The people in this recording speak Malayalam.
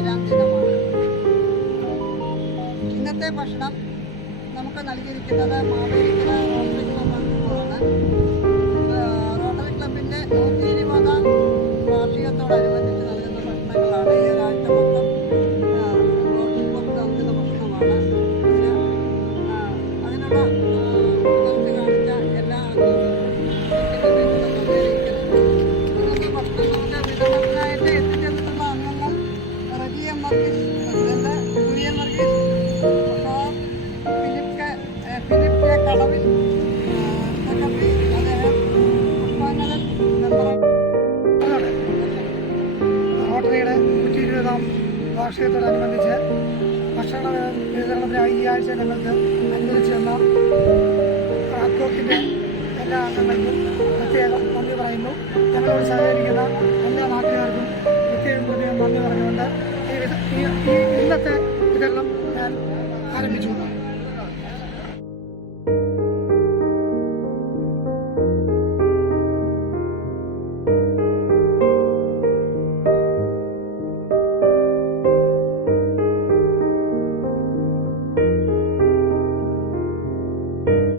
ചേരാൻ ദിനമാണ്. ഇന്നത്തെ ഭക്ഷണം നമുക്ക് നൽകിയിരിക്കുന്നത് മാവേലിക്കര റോട്ടറി ക്ലബ്ബാണ്. റോട്ടറി ക്ലബിൻ്റെ 120ാം വാർഷികത്തോടനുബന്ധിച്ച് നൽകുന്ന ഭക്ഷണങ്ങളാണ്. ഈ ഒരാഴ്ച മൊത്തം റോട്ടറി ക്ലബ് നൽകുന്ന ഭക്ഷണമാണ്. അതിനുള്ള പുലർച്ചെ കാണിച്ച എല്ലാ ഇന്നത്തെ ഭക്ഷണങ്ങളുടെ വിതരണത്തിനായിട്ട് എത്തിച്ചേർന്നിട്ടുള്ള അംഗങ്ങൾ Reji M Varghese president, Kurian Varghese, Philip K കടവിൽ സെക്രട്ടറി, അദ്ദേഹം പുഷ്പാങ്കദൻ മെമ്പറാണ്. റോട്ടറിയുടെ 120ാം വാർഷികത്തോടനുബന്ധിച്ച് ഭക്ഷണ വിതരണത്തിനായി ഈ ആഴ്ച ഞങ്ങൾക്ക് അനുവദിച്ചു തന്ന അക്കോക്കിൻ്റെ എല്ലാ അംഗങ്ങൾക്കും പ്രത്യേകം നന്ദി പറയുന്നു. ഞങ്ങളോട് സഹകരിക്കുന്ന എല്ലാ നാട്ടുകാർക്കും പ്രത്യേകം നന്ദി പറഞ്ഞുകൊണ്ട് ഇന്നത്തെ വിതരണം ഞാൻ ആരംഭിച്ചു.